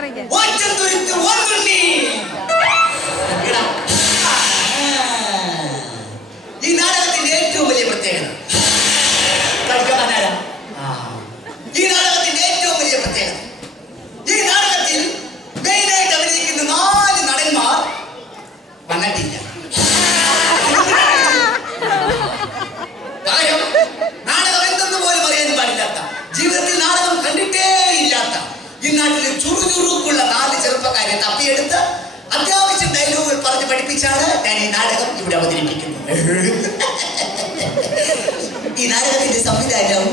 ഈ നാടകത്തിന്റെ ഏറ്റവും വലിയ പ്രത്യേകത ഈ നാടകത്തിന്റെ ഏറ്റവും വലിയ പ്രത്യേകത ഈ നാടകത്തിൽ മെയിനായിട്ട് അഭിനയിക്കുന്ന 4 നടന്മാർ വന്നിട്ടില്ല. കാര്യം നാടകം എന്തെന്ന് പോലും അറിയാൻ പാടില്ലാത്ത, ജീവിതത്തിൽ നാടകം കണ്ടിട്ടേ ഇല്ലാത്ത ഈ നാട്ടിലെ ചുറുചുറുക്കുള്ള 4 ചെറുപ്പക്കാരെ തപ്പിയെടുത്ത് അത്യാവശ്യം ഡയലോഗുകൾ പറഞ്ഞ് പഠിപ്പിച്ചാണ് ഞാൻ ഈ നാടകം ഇവിടെ അവതരിപ്പിക്കുന്നത്. ഈ നാടകത്തിന്റെ സംവിധാനം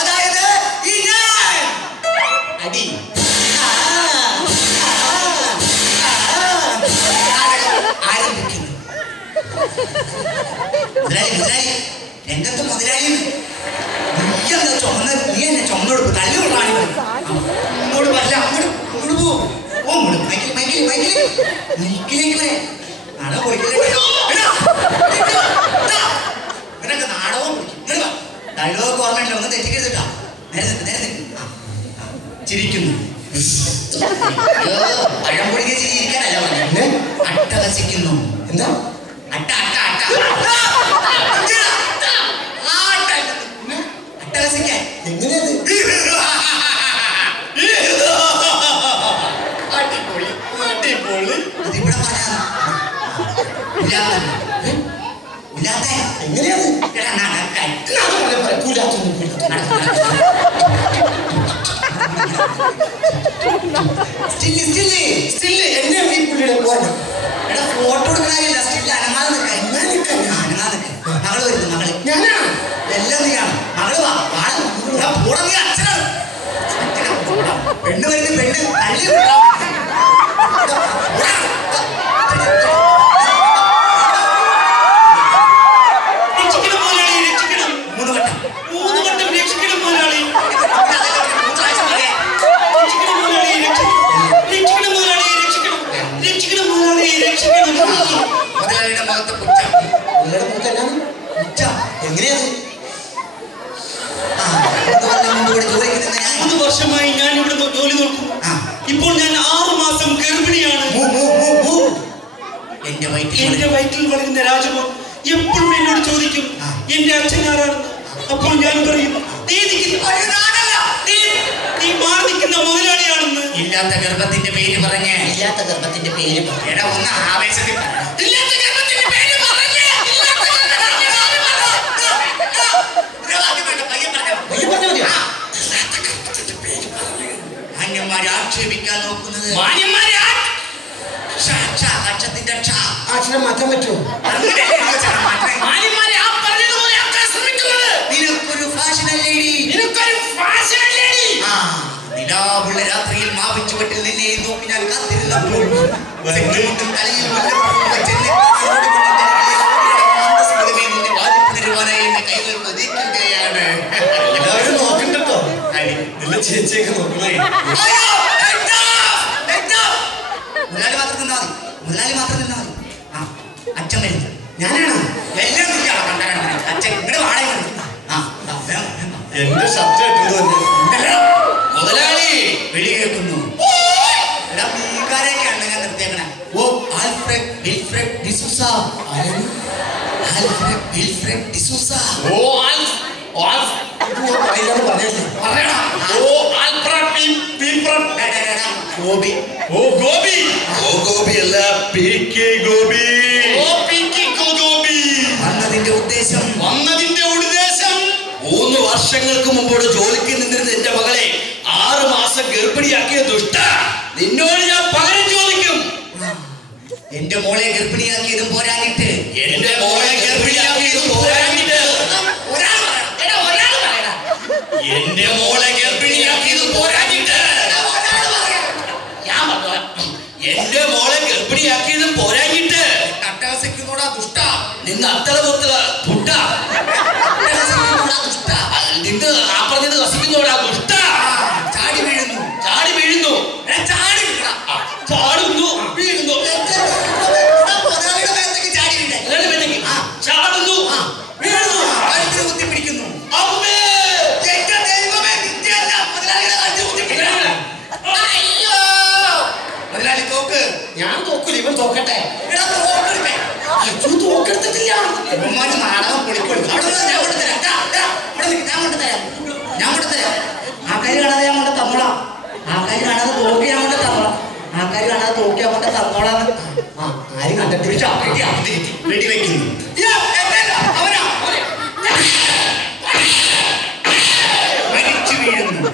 അതായത് ഈ ഞാൻ അടി ആരംഭിക്കുന്നു. മുതലാളി രംഗത്ത് മുതലാളി നീ എന്നെ ചുമന്നോട് തല്ലുകൊള്ളാണ്. അങ്ങോട്ട് വല്ല അങ്ങോട്ട് പോകും. മൈക്കിലേക്ക് വരെ നാടകം നിനക്ക് നാടകം ഡയലോഗ് ഓർമ്മയില്ല. ഒന്ന് തെറ്റിക്കരുതിട്ടാ. ചിരിക്കുന്നു. പഴംപൊടിക്ക് ചിരിക്കാനല്ല പറഞ്ഞത്, അട്ടഹസിക്കുന്നു. എന്താ അട്ട അട്ട അട്ട അട്ടഹസിക്കാൻ എങ്ങനെയത്? അതിവിടെ എങ്ങനെയാണ്? ഫോട്ടോ എടുക്കണില്ല, സ്റ്റില്ല അനങ്ങാതെ മകള് വരുന്നു. മകള് എല്ലാം നീയാണ്. മകള് പോടങ്ങി അച്ഛനാണ്. പെണ്ണ് വരുന്നു. പെണ്ണ് തള്ളി വർഷമായി ഞാൻ ഇവിടെ ജോലി നോക്കും. ഇപ്പോൾ ഞാൻ 6 മാസം ഗർഭിണിയാണ്. എന്റെ വയറ്റിൽ വളരുന്ന രാജമോ എപ്പോഴും എന്നോട് ചോദിക്കും എന്റെ അച്ഛൻ ആരാണെന്ന്. അപ്പോൾ ഞാൻ പറയും നീ മാറി നിൽക്കുന്ന മുതലാളിയാണെന്ന്. ഇല്ലാത്ത ഗർഭത്തിന്റെ പേര് പറഞ്ഞ് ഒന്ന് ആവേശത്തിൽ മാന്യന്മാരെ ആക്ഷേപിക്കാൻ നോക്കുന്നത്. അക്ഷരം മാറ്റാൻ പറ്റുമോ? നിനക്കൊരു നിലാവുള്ള രാത്രിയിൽ മാവിച്ചുവട്ടിൽ നിന്നെ നോക്കി ഞാൻ കാത്തിരുന്നപ്പോൾ തലയിൽ എന്റെ കൈകൾ ഒതുക്കുകയാണ്. നോക്കണ്ടോ ചേച്ചിയൊക്കെ നോക്കണേ. മുതലാളി മാത്രം നിന്നാ മതി. അച്ഛൻ വരുന്നത് ഞാനാണ്. എല്ലാം അച്ഛൻ ഇവിടെ വാടക. എന്റെ ഷർട്ട് മുതലാളി വെളി കേൾക്കുന്നു. മീൻകാരെയൊക്കെയാണ് ഞാൻ നിർത്തിയേക്കണേ. ഓ Alfred Wilfred D'Souza. Alfred Wilfred D'Souza. വന്നതിന്റെ ഉദ്ദേശം 3 വർഷങ്ങൾക്ക് മുമ്പോട് ജോലിക്ക് നിന്നിരുന്ന എന്റെ മകളെ 6 മാസം ഗർഭിണിയാക്കിയ ദുഷ്ട, നിന്നോട് ഞാൻ പകരം ചോദിക്കും. എന്റെ മോളെ ഗർഭിണിയാക്കിയതും പോരാഞ്ഞിട്ട് എന്റെ മോളെ ഗർഭിണിയാക്കിയതും പോരാഞ്ഞിട്ട് എന്റെ മോളെ ഗർഭിണിയാക്കിയതും പോരാഞ്ഞിട്ട് ഞാൻ പറഞ്ഞു. എന്റെ മോളെ ഗർഭിണിയാക്കിയതും പോരാഞ്ഞിട്ട് അട്ടഹസിക്കുന്നോടാ ദുഷ്ട. നിന്ന് അത്തള പൊത്തള പുട്ട നിന്ന് ആ പറഞ്ഞത് വസിക്കുന്നോടാ ദുഷ്ട. ചാടി വീഴുന്നു. ചാടുന്നു വീഴുന്നു ചാടുന്നു വീഴുന്നു കുത്തിപ്പിടിക്കുന്നു. വെടിവെക്കുന്നു. മരിച്ചു വീഴുന്നു.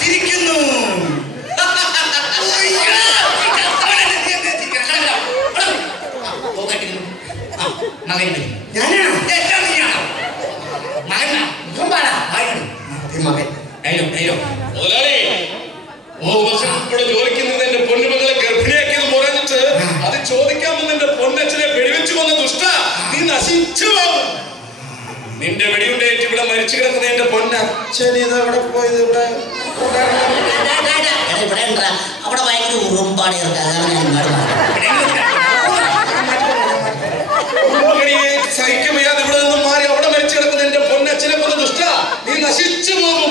ചിരിക്കുന്നു. മകൻ ജോലിക്കുന്നത് എന്റെ പൊന്നുമകളെ ഗർഭിണിയാക്കിയത് പറഞ്ഞിട്ട് അത് ചോദിക്കാമെന്ന് എന്റെ പൊന്നച്ഛനെ വെടിവെച്ചു വന്ന ദുഷ്ട, നീ നശിച്ചു പോകും. നിന്റെ വെടിയുണ്ടേറ്റ് ഇവിടെ മരിച്ചു കിടക്കുന്ന എന്റെ പൊന്നച്ഛൻ ഇതെവിടെ പോയത്? അവിടെ ഭയങ്കര ഉറുമ്പാണ്. സഹിക്കാൻ വയ്യാതെ ഇവിടെ നിന്നും മാറി അവിടെ മരിച്ചു കിടക്കുന്ന എന്റെ പൊന്നച്ഛനെ കൊന്ന ദുഷ്ട, നീ നശിച്ചു പോകും.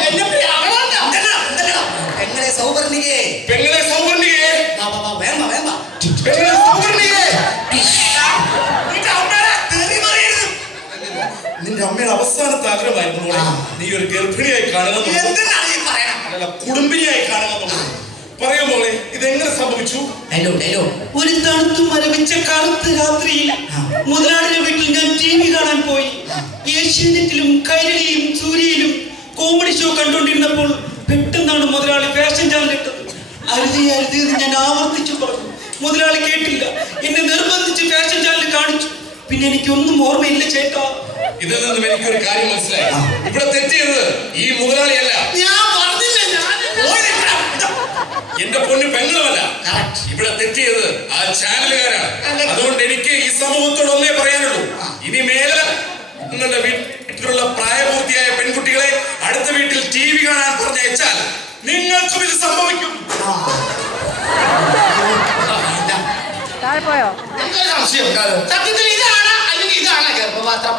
പെങ്ങളെ സൗവർണികേ, പെങ്ങളെ സൗവർണികേ, വേണ്ട വേണ്ട, പെങ്ങളെ സൗവർണികേ. നിന്റെ അമ്മയുടെ അവസാനത്തെ ആഗ്രഹമായിരുന്നു നീ ഒരു ഗർഭിണിയായി കാണുന്നത്, കുടുംബിനിയായി കാണുന്നത്. പറയൂ മോളെ, ഇതെങ്ങനെ സംഭവിച്ചു? ഒരു തണുത്തു മരവിച്ച കറുത്ത രാത്രിയിൽ മുതലാളിയുടെ വീട്ടിൽ ഞാൻ TV കാണാൻ പോയി. ഏഷ്യാനെറ്റിലും കൈരളിയിലും സൂര്യയിലും കോമഡി ഷോ കണ്ടുകൊണ്ടിരുന്നപ്പോൾ പെട്ടെന്നാണ് മുതലാളി ഫാഷൻ ചാനൽ ഇട്ടത്. അരുതി അരുതി എന്ന് ഞാൻ ആവർത്തിച്ചു പറഞ്ഞു. മുതലാളി കേട്ടില്ല. എന്നെ നിർബന്ധിച്ച് ഫാഷൻ ചാനൽ കാണിച്ചു. പിന്നെ എനിക്കൊന്നും ഓർമ്മയില്ല ചേട്ടാ. ഇതിൽ നിന്നും എനിക്കൊരു കാര്യം മനസ്സിലായി. ഇവിടെ തെറ്റിയത് ഈ മുതലാളിയല്ല, എന്റെ പൊന്നു പെങ്ങളുമല്ല. ഇവിടെ തെറ്റിയത് ആ ചാനലുകാരാണ്. അതുകൊണ്ട് എനിക്ക് ഈ സമൂഹത്തോട് ഒന്നേ പറയാനുള്ളൂ, ഇനി മേലെ നിങ്ങളുടെ വീട്ടിലുള്ള പ്രായപൂർത്തിയായ പെൺകുട്ടികളെ അടുത്ത വീട്ടിൽ TV കാണാൻ പറഞ്ഞയച്ചാൽ നിങ്ങൾക്കും ഇത് സംഭവിക്കും. താഴെ പോയോ? സത്യത്തിൽ ഇതാണ് അല്ലെങ്കിൽ ഇതാണ് ഗർഭപാത്രം?